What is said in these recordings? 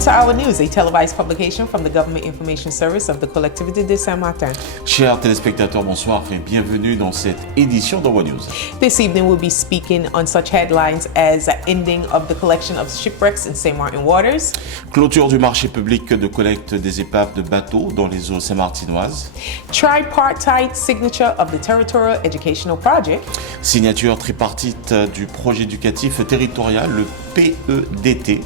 to Our News, a televised publication from the Government Information Service of the Collectivité de Saint-Martin. Chers téléspectateurs, bonsoir et bienvenue dans cette édition d'Our News. This evening we'll be speaking on such headlines as ending of the collection of shipwrecks in St. Martin waters, Clôture du marché public de collecte des épaves de bateaux dans les eaux saint-martinoises, tripartite signature of the Territorial Educational Project, signature tripartite du projet éducatif territorial, le PEDT,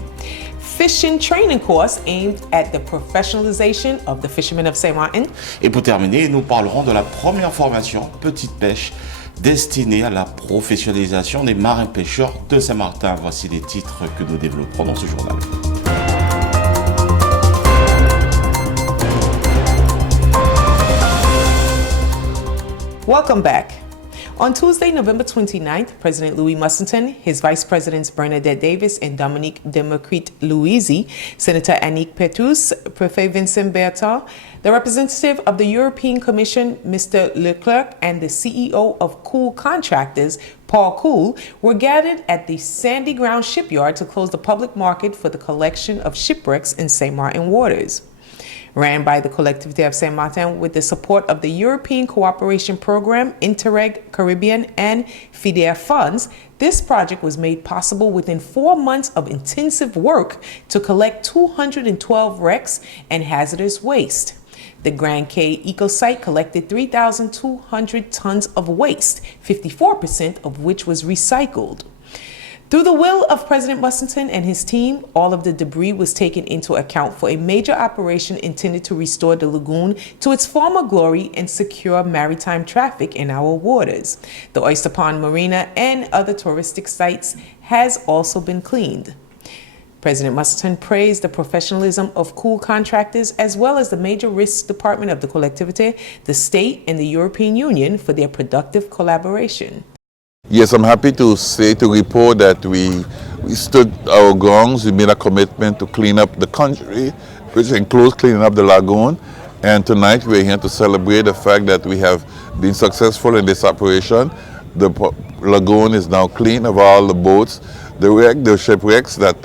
fishing training course aimed at the professionalization of the fishermen of St. Martin, et pour terminer, nous parlerons de la première formation petite pêche destinée à la professionnalisation des marins pêcheurs de Saint-Martin. Voici les titres que nous développerons dans ce journal. Welcome back. On Tuesday, November 29th, President Louis Mussington, his Vice Presidents Bernadette Davis and Dominique Democrite Louisi, Senator Annick Petrus, Prefet Vincent Berton, the representative of the European Commission, Mr. Leclerc, and the CEO of Cool Contractors, Paul Cool, were gathered at the Sandy Ground Shipyard to close the public market for the collection of shipwrecks in St. Martin waters. Ran by the Collectivité of St. Martin with the support of the European Cooperation Program, Interreg Caribbean, and FIDER funds, this project was made possible within 4 months of intensive work to collect 212 wrecks and hazardous waste. The Grand Cay Eco Site collected 3,200 tons of waste, 54% of which was recycled. Through the will of President Mussington and his team, all of the debris was taken into account for a major operation intended to restore the lagoon to its former glory and secure maritime traffic in our waters. The Oyster Pond Marina and other touristic sites has also been cleaned. President Mussington praised the professionalism of Cool Contractors as well as the Major Risks Department of the Collectivité, the state, and the European Union for their productive collaboration. Yes, I'm happy to report that we stood our grounds. We made a commitment to clean up the country, which includes cleaning up the lagoon. And tonight we're here to celebrate the fact that we have been successful in this operation. The lagoon is now clean of all the boats, the shipwrecks that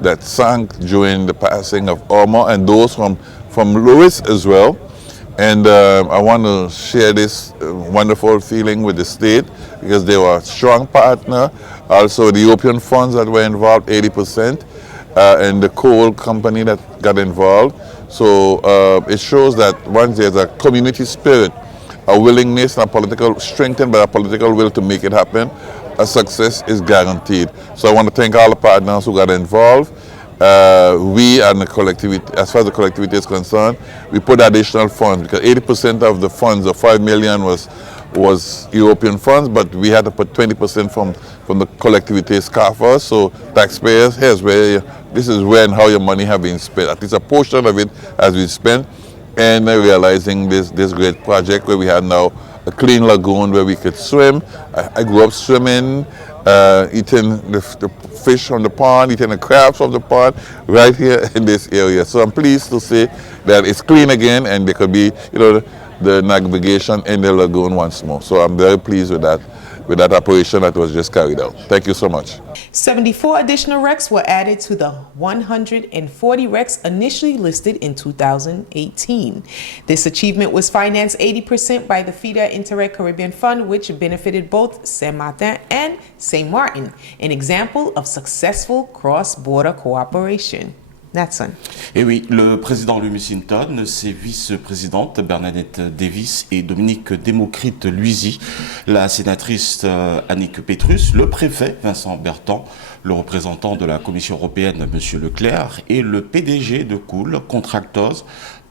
that sank during the passing of Irma, and those from Lewis as well. And I want to share this wonderful feeling with the state because they were a strong partner. Also, the European funds that were involved, 80%, and the coal company that got involved. So it shows that once there's a community spirit, a willingness, and a political strengthened by a political will to make it happen, a success is guaranteed. So I want to thank all the partners who got involved. We and the collectivity, as far as the collectivity is concerned, we put additional funds because 80% of the funds, the 5 million was European funds, but we had to put 20% from the collectivity's coffers. So taxpayers, this is where and how your money have been spent. At least a portion of it has been spent, and realizing this great project where we have now a clean lagoon where we could swim. I grew up swimming, eating the fish from the pond, eating the crabs from the pond right here in this area. So I'm pleased to say that it's clean again and there could be, the navigation in the lagoon once more. So I'm very pleased with that operation that was just carried out. Thank you so much. 74 additional wrecks were added to the 140 wrecks initially listed in 2018. This achievement was financed 80% by the FIDER Interreg Caribbean Fund, which benefited both Saint Martin and Saint Martin, an example of successful cross-border cooperation. Natson. Et oui, le président Louis Mussington, ses vice-présidentes Bernadette Davis et Dominique Democrite Louisi, la sénatrice Annick Petrus, le préfet Vincent Berton, le représentant de la Commission européenne M. Leclerc et le PDG de Cool Contractors,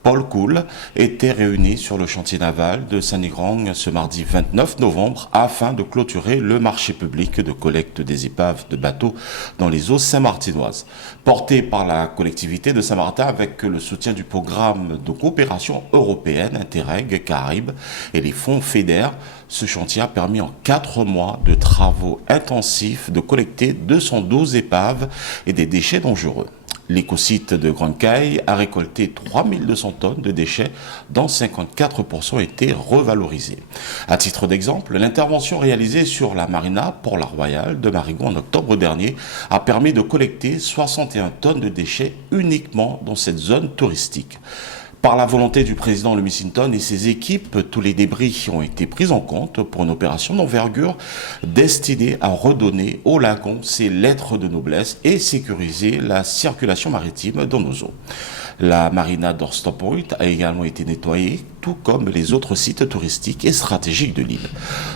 Paul Cool, étaient réunis sur le chantier naval de Saint-Nigrang ce mardi 29 novembre afin de clôturer le marché public de collecte des épaves de bateaux dans les eaux saint-martinoises. Porté par la collectivité de Saint-Martin avec le soutien du programme de coopération européenne Interreg Caraïbes et les fonds FEDER, ce chantier a permis en 4 mois de travaux intensifs de collecter 212 épaves et des déchets dangereux. L'écosite de Grande Caille a récolté 3200 tonnes de déchets, dont 54% étaient revalorisés. À titre d'exemple, l'intervention réalisée sur la marina Port-la-Royale de Marigot en octobre dernier a permis de collecter 61 tonnes de déchets uniquement dans cette zone touristique. Par la volonté du président Louis Sinton et ses équipes, tous les débris ont été pris en compte pour une opération d'envergure destinée à redonner au lagon ses lettres de noblesse et sécuriser la circulation maritime dans nos eaux. La marina d'Orston Point a également été nettoyée, tout comme les autres sites touristiques et stratégiques de l'île.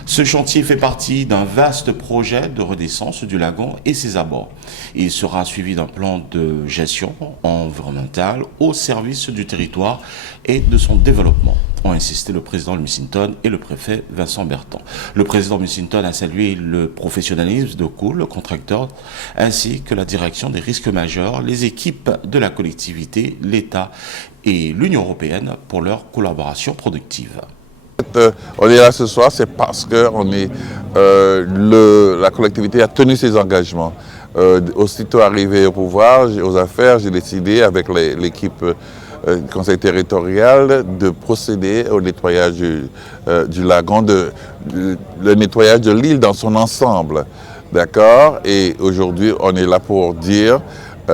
Ce chantier fait partie d'un vaste projet de redescente du lagon et ses abords. Il sera suivi d'un plan de gestion environnementale au service du territoire et de son développement, ont insisté le président Mussington et le préfet Vincent Berton. Le président Mussington a salué le professionnalisme de Cool, le contracteur, ainsi que la direction des risques majeurs, les équipes de la collectivité, l'État et l'Union européenne pour leur collaboration productive. On est là ce soir, c'est parce que la collectivité a tenu ses engagements. Aussitôt arrivé au pouvoir, aux affaires, j'ai décidé avec l'équipe du conseil territorial de procéder au nettoyage du lagon, le nettoyage de l'île dans son ensemble. D'accord? Et aujourd'hui, on est là pour dire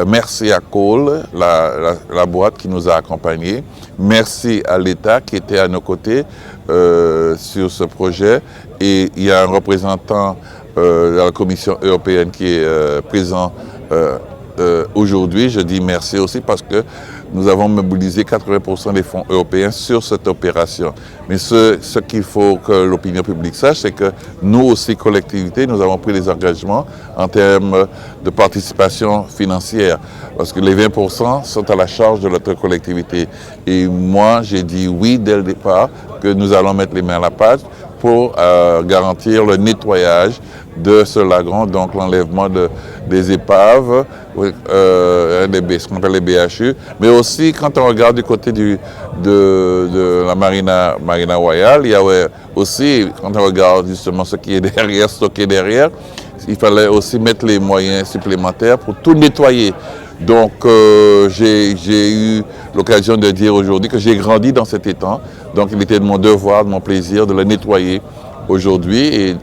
merci à Cole, la boîte qui nous a accompagnés. Merci à l'État qui était à nos côtés sur ce projet. Et il y a un représentant de la Commission européenne qui est présent aujourd'hui. Je dis merci aussi parce que nous avons mobilisé 80% des fonds européens sur cette opération. Mais ce qu'il faut que l'opinion publique sache, c'est que nous aussi, collectivité, nous avons pris des engagements en termes de participation financière. Parce que les 20% sont à la charge de notre collectivité. Et moi, j'ai dit oui dès le départ que nous allons mettre les mains à la pâte pour garantir le nettoyage de ce lagon, donc l'enlèvement des épaves, ce qu'on appelle les BHU, mais aussi quand on regarde du côté de la marina Royale, il y a aussi, quand on regarde justement ce qui est derrière, stocké derrière, il fallait aussi mettre les moyens supplémentaires pour tout nettoyer. Donc j'ai eu l'occasion de dire aujourd'hui que j'ai grandi dans cet étang, donc il était de mon devoir, de mon plaisir de le nettoyer aujourd'hui et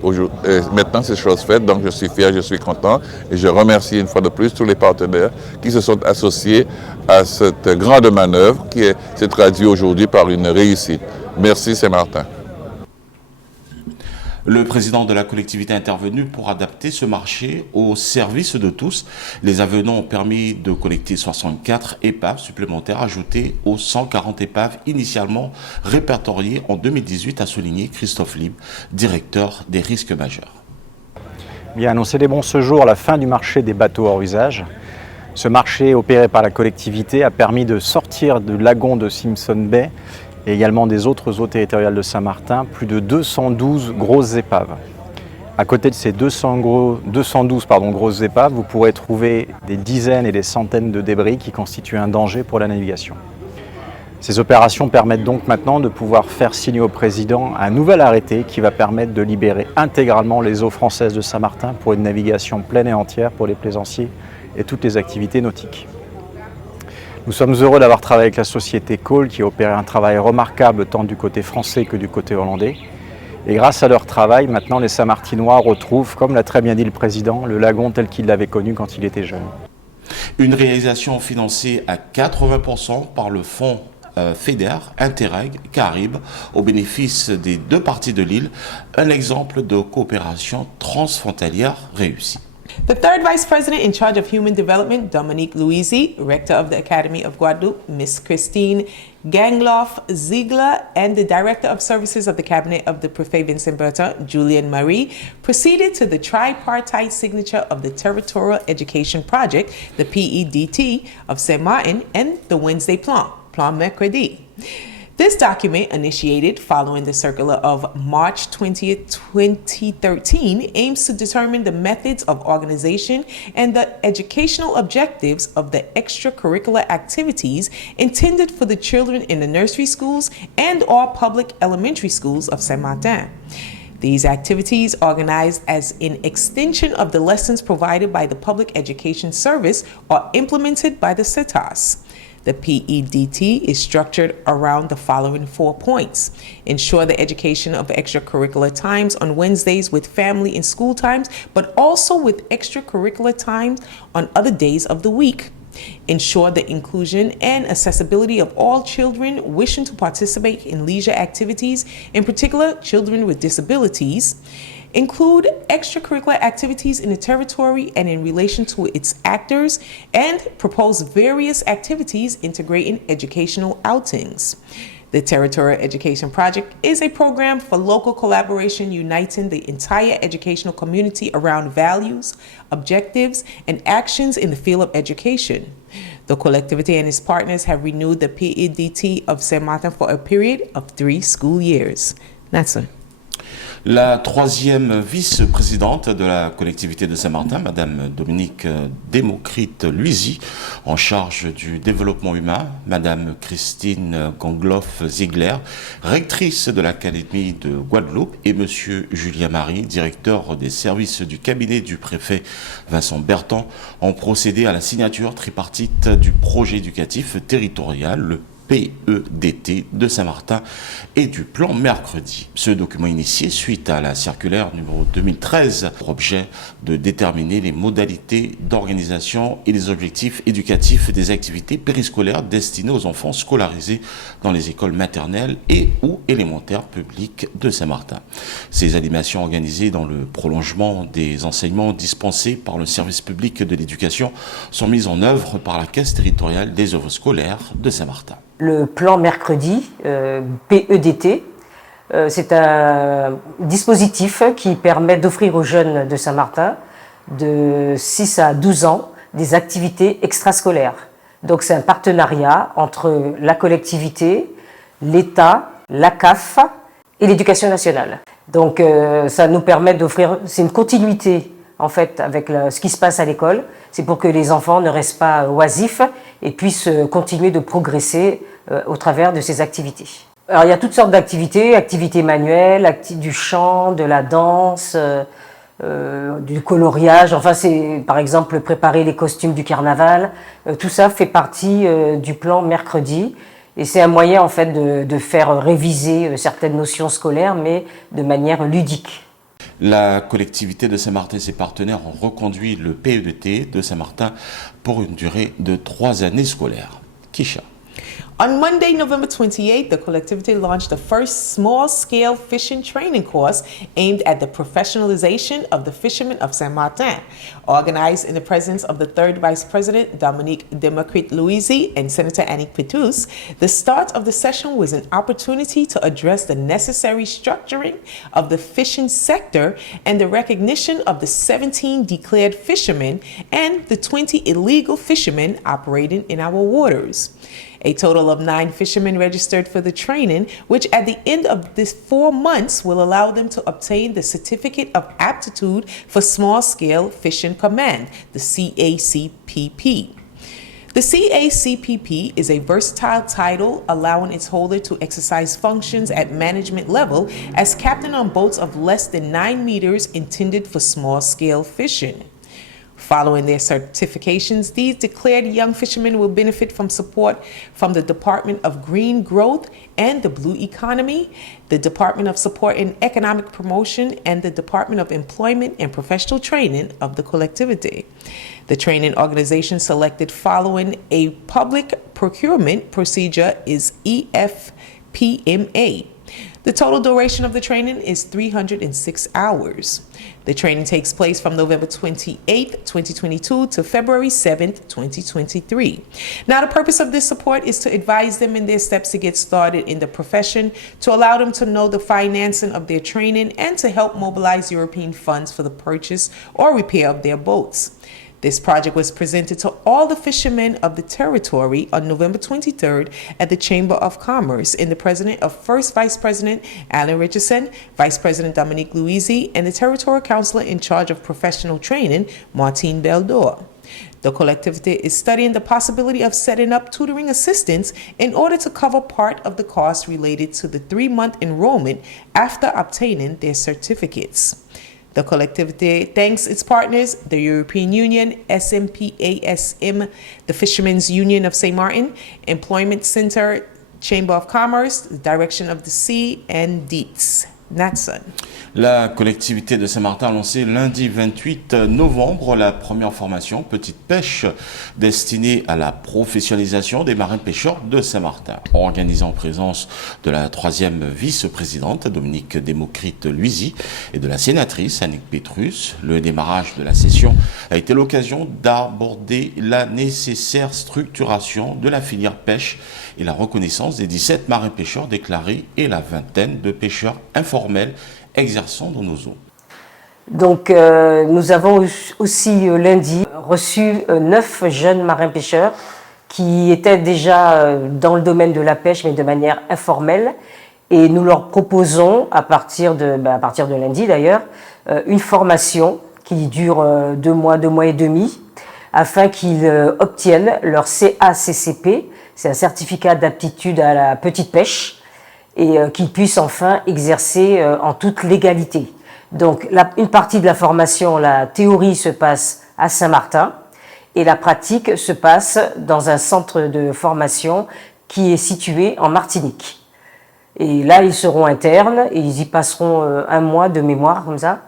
maintenant c'est chose faite, donc je suis fier, je suis content et je remercie une fois de plus tous les partenaires qui se sont associés à cette grande manœuvre qui s'est traduite aujourd'hui par une réussite. Merci Saint-Martin. Le président de la collectivité est intervenu pour adapter ce marché au service de tous. Les avenants ont permis de collecter 64 épaves supplémentaires ajoutées aux 140 épaves initialement répertoriées en 2018, a souligné Christophe Libre, directeur des risques majeurs. Bien, nous célébrons ce jour la fin du marché des bateaux hors usage. Ce marché opéré par la collectivité a permis de sortir du lagon de Simpson Bay et également des autres eaux territoriales de Saint-Martin, plus de 212 grosses épaves. À côté de ces 212 grosses épaves, vous pourrez trouver des dizaines et des centaines de débris qui constituent un danger pour la navigation. Ces opérations permettent donc maintenant de pouvoir faire signer au président un nouvel arrêté qui va permettre de libérer intégralement les eaux françaises de Saint-Martin pour une navigation pleine et entière pour les plaisanciers et toutes les activités nautiques. Nous sommes heureux d'avoir travaillé avec la société Cole qui a opéré un travail remarquable tant du côté français que du côté hollandais. Et grâce à leur travail, maintenant les Saint-Martinois retrouvent, comme l'a très bien dit le président, le lagon tel qu'il l'avait connu quand il était jeune. Une réalisation financée à 80% par le fonds FEDER, Interreg, Caraïbes, au bénéfice des deux parties de l'île, un exemple de coopération transfrontalière réussie. The third Vice President in charge of Human Development, Dominique Louisi, Rector of the Academy of Guadeloupe, Miss Christine Gangloff Ziegler, and the Director of Services of the Cabinet of the Prefet Vincent Berton, Julian Marie, proceeded to the tripartite signature of the Territorial Education Project, the PEDT, of Saint Martin and the Wednesday Plan Mercredi. This document, initiated following the circular of March 20th, 2013, aims to determine the methods of organization and the educational objectives of the extracurricular activities intended for the children in the nursery schools and all public elementary schools of Saint-Martin. These activities, organized as an extension of the lessons provided by the Public Education Service, are implemented by the CETAS. The PEDT is structured around the following 4 points. Ensure the education of extracurricular times on Wednesdays with family and school times, but also with extracurricular times on other days of the week. Ensure the inclusion and accessibility of all children wishing to participate in leisure activities, in particular children with disabilities. Include extracurricular activities in the territory and in relation to its actors, and propose various activities integrating educational outings. The Territorial Education Project is a program for local collaboration uniting the entire educational community around values, objectives, and actions in the field of education. The collectivity and its partners have renewed the PEDT of Saint-Martin for a period of 3 school years. Nathan. La troisième vice-présidente de la collectivité de Saint-Martin, Madame Dominique Democrite-Luizy, en charge du développement humain, Madame Christine Gangloff-Ziegler, rectrice de l'Académie de Guadeloupe, et Monsieur Julien Marie, directeur des services du cabinet du préfet Vincent Berton, ont procédé à la signature tripartite du projet éducatif territorial, le PEDT de Saint-Martin et du plan mercredi. Ce document initié suite à la circulaire numéro 2013 pour objet de déterminer les modalités d'organisation et les objectifs éducatifs des activités périscolaires destinées aux enfants scolarisés dans les écoles maternelles et ou élémentaires publiques de Saint-Martin. Ces animations organisées dans le prolongement des enseignements dispensés par le service public de l'éducation sont mises en œuvre par la Caisse territoriale des œuvres scolaires de Saint-Martin. Le plan mercredi, PEDT, c'est un dispositif qui permet d'offrir aux jeunes de Saint-Martin de 6 à 12 ans des activités extrascolaires. Donc c'est un partenariat entre la collectivité, l'État, la CAF et l'Éducation nationale. Donc ça nous permet d'offrir, c'est une continuité en fait avec ce qui se passe à l'école. C'est pour que les enfants ne restent pas oisifs et puissent continuer de progresser au travers de ces activités. Alors il y a toutes sortes d'activités, activités manuelles, du chant, de la danse, du coloriage, enfin c'est par exemple préparer les costumes du carnaval, tout ça fait partie du plan mercredi et c'est un moyen en fait de faire réviser certaines notions scolaires mais de manière ludique. La collectivité de Saint-Martin et ses partenaires ont reconduit le PEDT de Saint-Martin pour une durée de 3 années scolaires. Kisha. On Monday, November 28th, the collectivity launched the first small-scale fishing training course aimed at the professionalization of the fishermen of Saint-Martin. Organized in the presence of the third Vice President, Dominique Democrite-Luizy, and Senator Annick Petrus, the start of the session was an opportunity to address the necessary structuring of the fishing sector and the recognition of the 17 declared fishermen and the 20 illegal fishermen operating in our waters. A total of 9 fishermen registered for the training, which at the end of this 4 months will allow them to obtain the Certificate of Aptitude for Small-Scale Fishing Command, the CACPP. The CACPP is a versatile title allowing its holder to exercise functions at management level as captain on boats of less than 9 meters intended for small-scale fishing. Following their certifications, these declared young fishermen will benefit from support from the Department of Green Growth and the Blue Economy, the Department of Support and Economic Promotion, and the Department of Employment and Professional Training of the collectivity. The training organization selected following a public procurement procedure is EFPMA. The total duration of the training is 306 hours. The training takes place from November 28th, 2022 to February 7th, 2023. Now, the purpose of this support is to advise them in their steps to get started in the profession, to allow them to know the financing of their training, and to help mobilize European funds for the purchase or repair of their boats. This project was presented to all the fishermen of the territory on November 23rd at the Chamber of Commerce in the presence of First Vice President Alan Richardson, Vice President Dominique Luizy, and the Territorial Counselor in charge of professional training, Martine Beldor. The collectivity is studying the possibility of setting up tutoring assistance in order to cover part of the costs related to the 3-month enrollment after obtaining their certificates. The collectivity thanks its partners, the European Union, SMPASM, the Fishermen's Union of St. Martin, Employment Center, Chamber of Commerce, the Direction of the Sea, and Dietz. Natson. La collectivité de Saint-Martin a lancé lundi 28 novembre la première formation Petite Pêche destinée à la professionnalisation des marins pêcheurs de Saint-Martin. Organisée en présence de la 3e vice-présidente Dominique Démocrite-Luizy et de la sénatrice Annick Petrus, le démarrage de la session a été l'occasion d'aborder la nécessaire structuration de la filière pêche et la reconnaissance des 17 marins pêcheurs déclarés et la vingtaine de pêcheurs informels exerçant dans nos eaux. Donc nous avons aussi lundi reçu 9 jeunes marins pêcheurs qui étaient déjà dans le domaine de la pêche mais de manière informelle, et nous leur proposons à partir de lundi d'ailleurs une formation qui dure 2 mois et demi afin qu'ils obtiennent leur CACCP, c'est un certificat d'aptitude à la petite pêche, et qu'ils puissent enfin exercer en toute légalité. Donc une partie de la formation, la théorie se passe à Saint-Martin et la pratique se passe dans un centre de formation qui est situé en Martinique. Et là, ils seront internes et ils y passeront 1 mois de mémoire comme ça.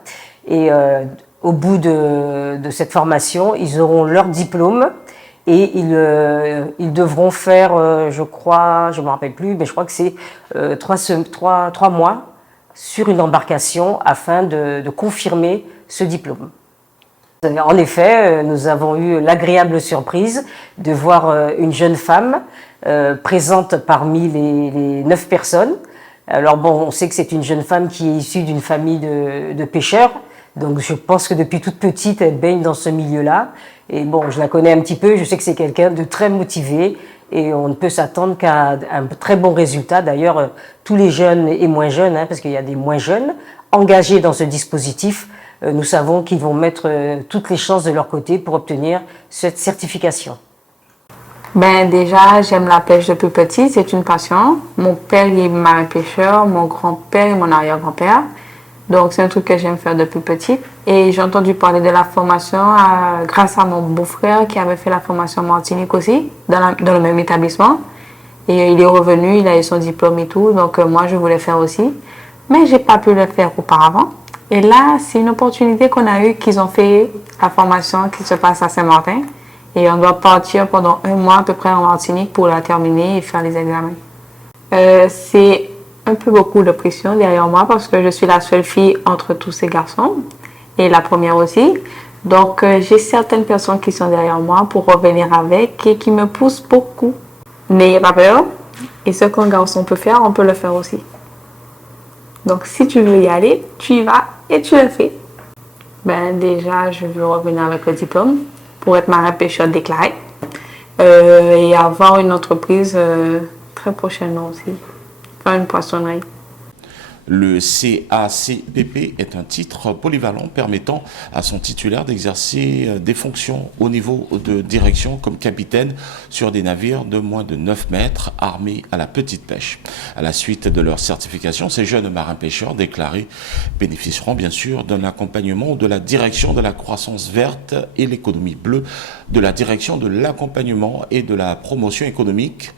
Et au bout de cette formation, ils auront leur diplôme. Et ils devront faire, je crois, je ne me rappelle plus, mais je crois que c'est 3 mois sur une embarcation afin de confirmer ce diplôme. En effet, nous avons eu l'agréable surprise de voir une jeune femme présente parmi les 9 personnes. Alors bon, on sait que c'est une jeune femme qui est issue d'une famille de pêcheurs. Donc je pense que depuis toute petite, elle baigne dans ce milieu-là. Et bon, je la connais un petit peu, je sais que c'est quelqu'un de très motivé et on ne peut s'attendre qu'à un très bon résultat. D'ailleurs, tous les jeunes et moins jeunes, parce qu'il y a des moins jeunes, engagés dans ce dispositif, nous savons qu'ils vont mettre toutes les chances de leur côté pour obtenir cette certification. Déjà, j'aime la pêche depuis petit, c'est une passion. Mon père est marin pêcheur, mon grand-père et mon arrière-grand-père. Donc, c'est un truc que j'aime faire depuis petite. Et j'ai entendu parler de la formation grâce à mon beau-frère qui avait fait la formation en Martinique aussi, dans le même établissement. Et il est revenu, il a eu son diplôme et tout. Donc, moi, je voulais faire aussi. Mais je n'ai pas pu le faire auparavant. Et là, c'est une opportunité qu'on a eue, qu'ils ont fait la formation qui se passe à Saint-Martin. Et on doit partir pendant 1 mois à peu près en Martinique pour la terminer et faire les examens. C'est un peu beaucoup de pression derrière moi parce que je suis la seule fille entre tous ces garçons et la première aussi. Donc, j'ai certaines personnes qui sont derrière moi pour revenir avec et qui me poussent beaucoup. N'ayez pas peur. Et ce qu'un garçon peut faire, on peut le faire aussi. Donc, si tu veux y aller, tu y vas et tu le fais. Déjà, je veux revenir avec le diplôme pour être marin pêcheur déclaré et avoir une entreprise très prochainement aussi. Faire une poissonnerie. Le CACPP est un titre polyvalent permettant à son titulaire d'exercer des fonctions au niveau de direction comme capitaine sur des navires de moins de 9 mètres armés à la petite pêche. À la suite de leur certification, ces jeunes marins pêcheurs déclarés bénéficieront bien sûr d'un accompagnement de la direction de la croissance verte et l'économie bleue, de la direction de l'accompagnement et de la promotion économique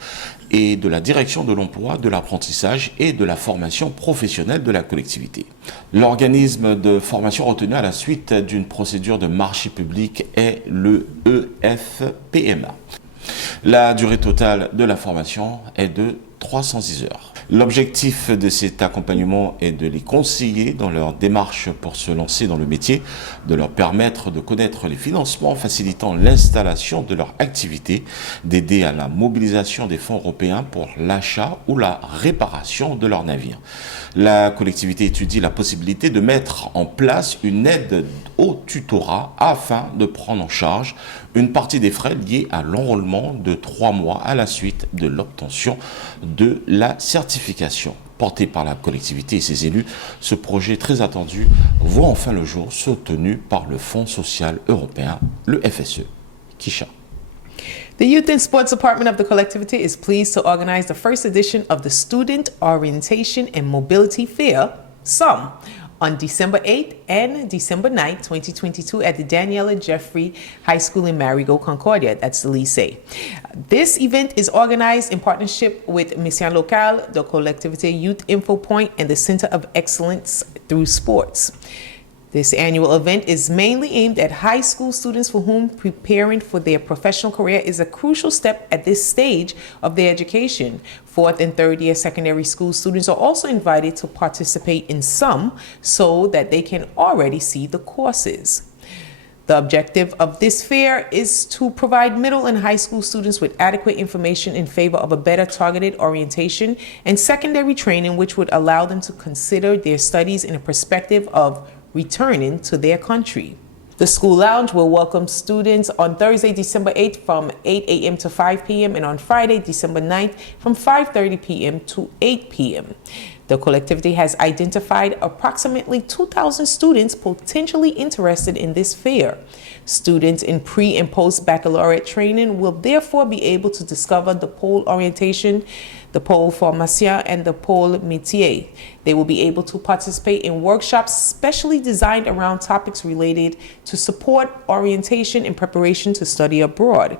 et de la direction de l'emploi, de l'apprentissage et de la formation professionnelle de la collectivité. L'organisme de formation retenu à la suite d'une procédure de marché public est le EFPMA. La durée totale de la formation est de 310 heures. L'objectif de cet accompagnement est de les conseiller dans leur démarche pour se lancer dans le métier, de leur permettre de connaître les financements facilitant l'installation de leur activité, d'aider à la mobilisation des fonds européens pour l'achat ou la réparation de leurs navires. La collectivité étudie la possibilité de mettre en place une aide au tutorat afin de prendre en charge une partie des frais liés à l'enrôlement de 3 mois à la suite de l'obtention de la certification. Porté par la collectivité et ses élus, ce projet très attendu voit enfin le jour, soutenu par le Fonds social européen, le FSE. Kisha. The Youth and Sports Department of the Collectivity is pleased to organize the first edition of the Student Orientation and Mobility Fair, SOM, on December 8th and December 9th, 2022 at the Daniela Jeffrey High School in Marigot, Concordia. That's the lycée. This event is organized in partnership with Mission Locale, the Collectivité Youth Info Point, and the Center of Excellence through Sports. This annual event is mainly aimed at high school students for whom preparing for their professional career is a crucial step at this stage of their education. Fourth and third year secondary school students are also invited to participate in some so that they can already see the courses. The objective of this fair is to provide middle and high school students with adequate information in favor of a better targeted orientation and secondary training, which would allow them to consider their studies in a perspective of returning to their country. The School Lounge will welcome students on Thursday, December 8th from 8 a.m. to 5 p.m. and on Friday, December 9th from 5:30 p.m. to 8 p.m. The collectivity has identified approximately 2,000 students potentially interested in this fair. Students in pre- and post-baccalaureate training will therefore be able to discover the pole orientation, the pole formation, and the pole métier. They will be able to participate in workshops specially designed around topics related to support orientation in preparation to study abroad.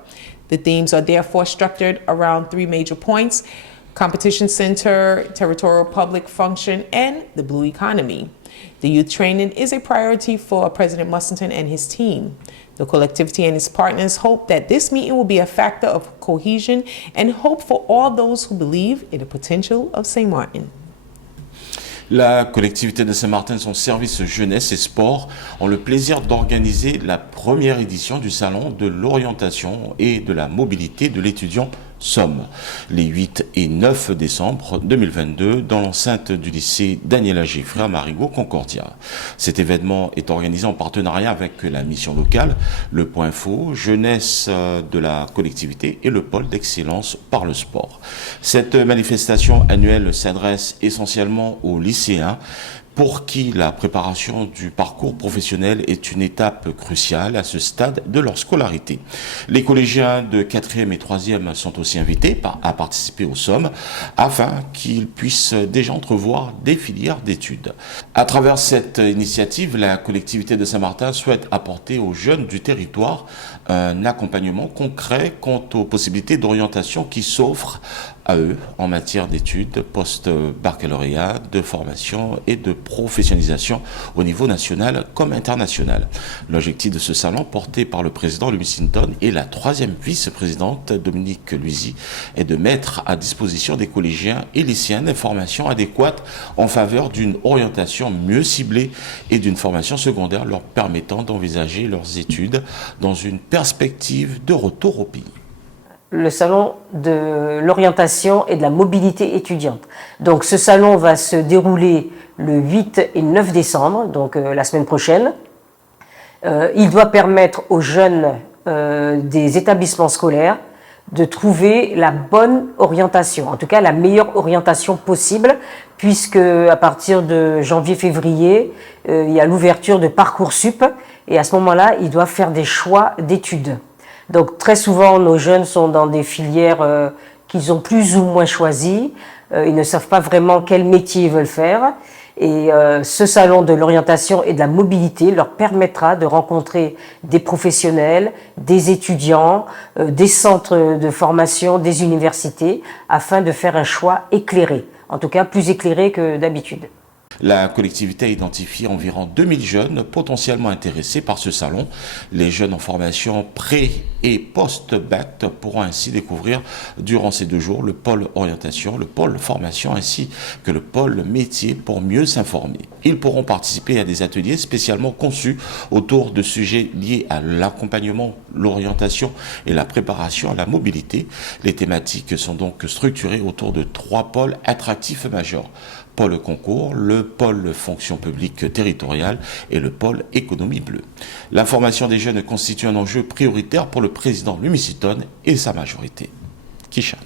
The themes are therefore structured around three major points: competition center, territorial public function, and the blue economy. The youth training is a priority for President Mustnton and his team. The collectivity and its partners hope that this meeting will be a factor of cohesion and hope for all those who believe in the potential of St. Martin. La collectivité de Saint-Martin, son service jeunesse et sport, ont le plaisir d'organiser la première édition du salon de l'orientation et de la mobilité de l'étudiant SOM, les 8 et 9 décembre 2022 dans l'enceinte du lycée Daniela Jeffrey à Marigot, Concordia. Cet événement est organisé en partenariat avec la mission locale, le Point Info, jeunesse de la collectivité et le pôle d'excellence par le sport. Cette manifestation annuelle s'adresse essentiellement aux lycéens pour qui la préparation du parcours professionnel est une étape cruciale à ce stade de leur scolarité. Les collégiens de 4e et 3e sont aussi invités à participer au SOM afin qu'ils puissent déjà entrevoir des filières d'études. À travers cette initiative, la collectivité de Saint-Martin souhaite apporter aux jeunes du territoire un accompagnement concret quant aux possibilités d'orientation qui s'offrent à eux en matière d'études post-baccalauréat, de formation et de professionnalisation au niveau national comme international. L'objectif de ce salon, porté par le président Louis Sinton et la 3e vice-présidente Dominique Luizy, est de mettre à disposition des collégiens et lycéens des formations adéquates en faveur d'une orientation mieux ciblée et d'une formation secondaire leur permettant d'envisager leurs études dans une perspective de retour au pays. Le salon de l'orientation et de la mobilité étudiante. Donc ce salon va se dérouler le 8 et 9 décembre, donc la semaine prochaine. Il doit permettre aux jeunes des établissements scolaires de trouver la bonne orientation, en tout cas la meilleure orientation possible, puisque à partir de janvier-février, il y a l'ouverture de Parcoursup, et à ce moment-là, ils doivent faire des choix d'études. Donc très souvent, nos jeunes sont dans des filières qu'ils ont plus ou moins choisies. Ils ne savent pas vraiment quel métier ils veulent faire. Et ce salon de l'orientation et de la mobilité leur permettra de rencontrer des professionnels, des étudiants, des centres de formation, des universités, afin de faire un choix éclairé, en tout cas plus éclairé que d'habitude. La collectivité a identifié environ 2000 jeunes potentiellement intéressés par ce salon. Les jeunes en formation pré- et post-bac pourront ainsi découvrir durant ces 2 jours le pôle orientation, le pôle formation ainsi que le pôle métier pour mieux s'informer. Ils pourront participer à des ateliers spécialement conçus autour de sujets liés à l'accompagnement, l'orientation et la préparation à la mobilité. Les thématiques sont donc structurées autour de 3 pôles attractifs majeurs. Pôle concours, le pôle fonction publique territoriale et le pôle économie bleue. La formation des jeunes constitue un enjeu prioritaire pour le président Louis Sinton et sa majorité. Kisha.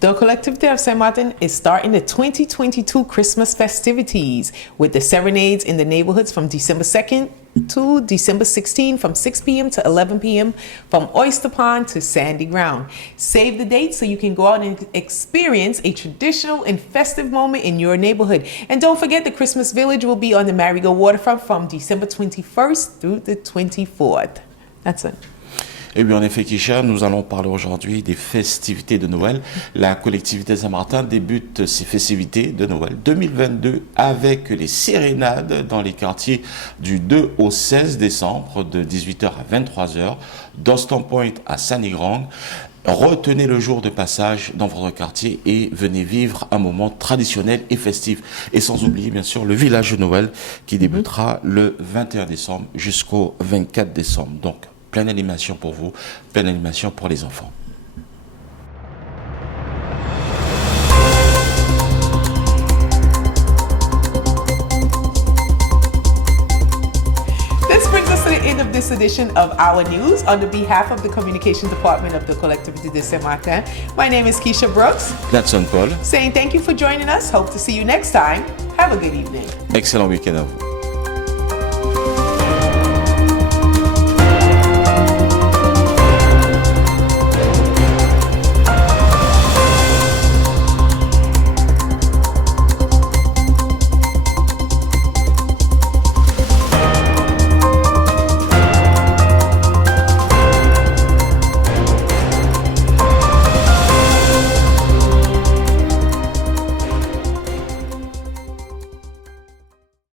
The Collectivity of St. Martin is starting the 2022 Christmas festivities with the serenades in the neighborhoods from December 2nd to December 16 from 6 p.m. to 11 p.m. from Oyster Pond to Sandy Ground. Save the date so you can go out and experience a traditional and festive moment in your neighborhood. And don't forget, the Christmas Village will be on the Marigot Waterfront from December 21st through the 24th. That's it. Et bien en effet, Keisha, nous allons parler aujourd'hui des festivités de Noël. La collectivité Saint-Martin débute ses festivités de Noël 2022 avec les sérénades dans les quartiers du 2 au 16 décembre de 18h à 23h, d'Austin Point à Sandy-Grang. Retenez le jour de passage dans votre quartier et venez vivre un moment traditionnel et festif. Et sans oublier bien sûr le village de Noël qui débutera le 21 décembre jusqu'au 24 décembre. Donc, pleine animation pour vous, pleine animation pour les enfants. This brings us to the end of this edition of Our News. On behalf of the Communication Department of the Collectivité de Saint-Martin, my name is Keisha Brooks. Gladson Paul. Saying thank you for joining us. Hope to see you next time. Have a good evening. Excellent week-end à vous.